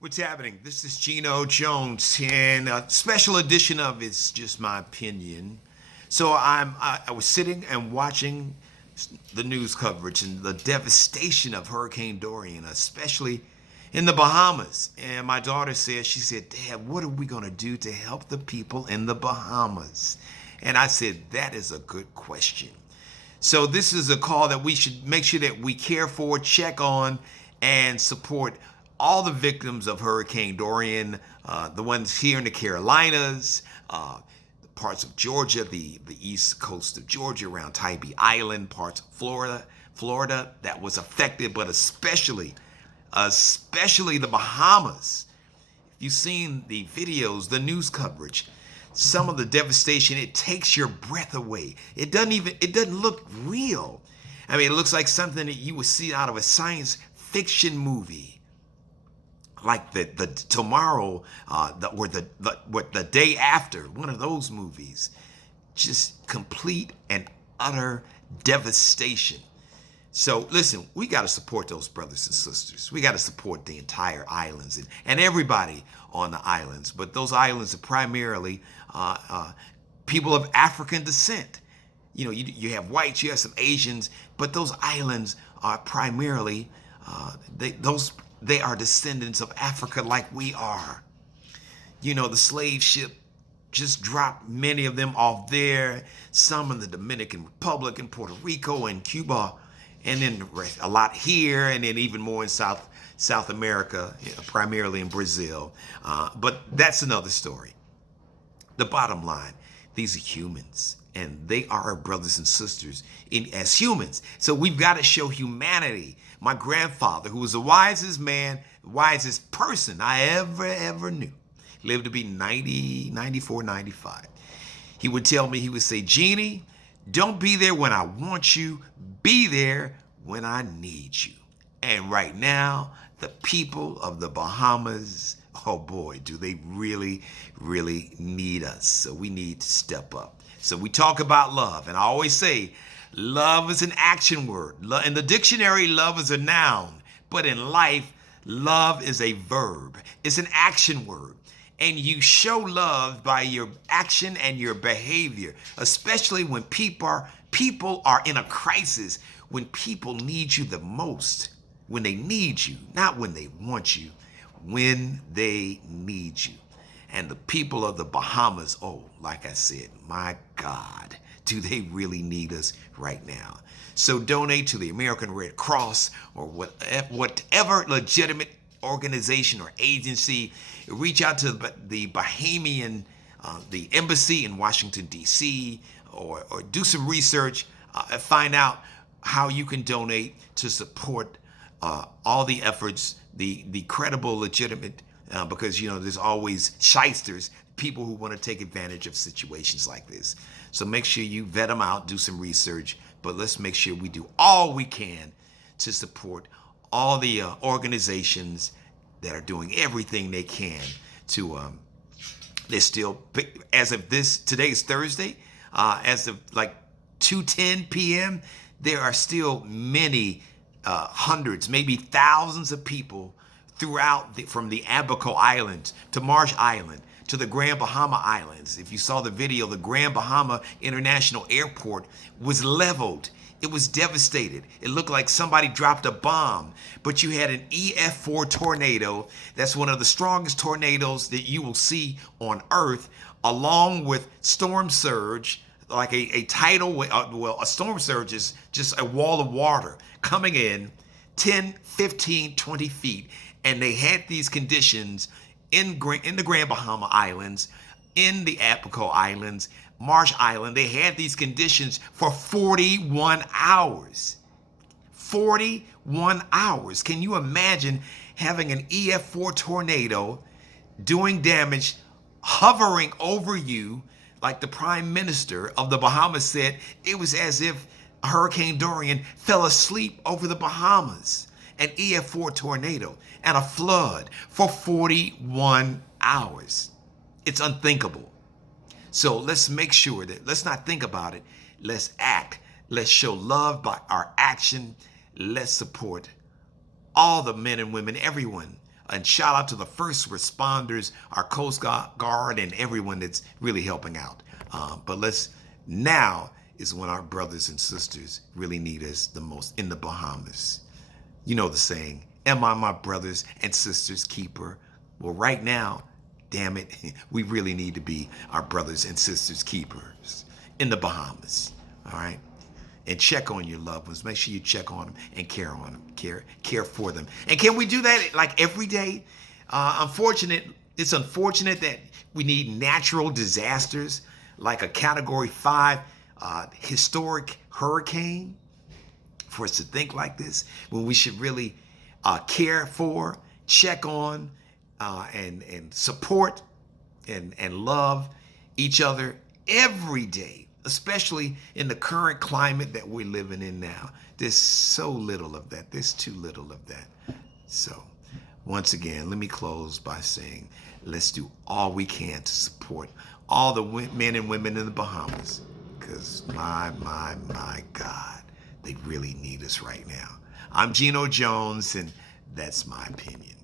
What's happening? This is Gino Jones, and a special edition of It's Just My Opinion. I was sitting and watching the news coverage and the devastation of Hurricane Dorian, especially in the Bahamas. And my daughter said, Dad, what are we going to do to help the people in the Bahamas? And I said, that is a good question. So this is a call that we should make sure that we care for, check on, and support all the victims of Hurricane Dorian, the ones here in the Carolinas, the parts of Georgia, the east coast of Georgia around Tybee Island, parts of Florida that was affected, but especially the Bahamas. If you've seen the videos, the news coverage, some of the devastation, it takes your breath away. It doesn't look real. I mean, it looks like something that you would see out of a science fiction movie, like the tomorrow, the day after, one of those movies. Just complete and utter devastation. So listen, we got to support those brothers and sisters. We got to support the entire islands and everybody on the islands. But those islands are primarily people of African descent. You know, you have whites, you have some Asians, but those islands are primarily they are descendants of Africa like we are. You know, the slave ship just dropped many of them off there, some in the Dominican Republic and Puerto Rico and Cuba, and then a lot here, and then even more in South America, primarily in Brazil. But that's another story. The bottom line, these are humans, and they are our brothers and sisters as humans. So we've got to show humanity. My grandfather, who was the wisest man, wisest person I ever knew, lived to be 90, 94, 95. He would tell me, he would say, Jeannie, don't be there when I want you, be there when I need you. And right now, the people of the Bahamas, oh boy, do they really need us. So we need to step up. So we talk about love, and I always say, love is an action word. In the dictionary, love is a noun, but in life, love is a verb. It's an action word. And you show love by your action and your behavior, especially when people are in a crisis, when people need you the most, when they need you, not when they want you, when they need you. And the people of the Bahamas, oh, like I said, my God, do they really need us right now? So donate to the American Red Cross or whatever legitimate organization or agency. Reach out to the Bahamian, the embassy in Washington, D.C., or do some research, find out how you can donate to support all the efforts, the credible, legitimate, because, you know, there's always shysters, people who want to take advantage of situations like this. So make sure you vet them out, do some research, but let's make sure we do all we can to support all the organizations that are doing everything they can to, they're still, as of today is Thursday, as of like 2:10 p.m., there are still many hundreds, maybe thousands of people throughout from the Abaco Islands to Marsh Island to the Grand Bahama Islands. If you saw the video, the Grand Bahama International Airport was leveled. It was devastated. It looked like somebody dropped a bomb, but you had an EF4 tornado. That's one of the strongest tornadoes that you will see on Earth, along with storm surge, like a tidal, a storm surge is just a wall of water coming in 10, 15, 20 feet. And they had these conditions in the Grand Bahama Islands, in the Abaco Islands, Marsh Island. They had these conditions for 41 hours. 41 hours. Can you imagine having an EF4 tornado doing damage, hovering over you, like the Prime Minister of the Bahamas said? It was as if Hurricane Dorian fell asleep over the Bahamas. An EF4 tornado and a flood for 41 hours. It's unthinkable. So let's make sure that, let's not think about it. Let's act. Let's show love by our action. Let's support all the men and women, everyone And shout out to the first responders, our Coast Guard, and everyone that's really helping out. But now is when our brothers and sisters really need us the most in the Bahamas. You know the saying, am I my brothers and sisters keeper? Well, right now, damn it, we really need to be our brothers and sisters keepers in the Bahamas, all right? And check on your loved ones. Make sure you check on them and care on them, care for them. And can we do that like every day? It's unfortunate that we need natural disasters like a Category 5 historic hurricane for us to think like this, when we should really care for, check on, and support and love each other every day, especially in the current climate that we're living in now. There's so little of that. There's too little of that. So once again, let me close by saying, let's do all we can to support all the men and women in the Bahamas, because my God, they really need us right now. I'm Gino Jones, and that's my opinion.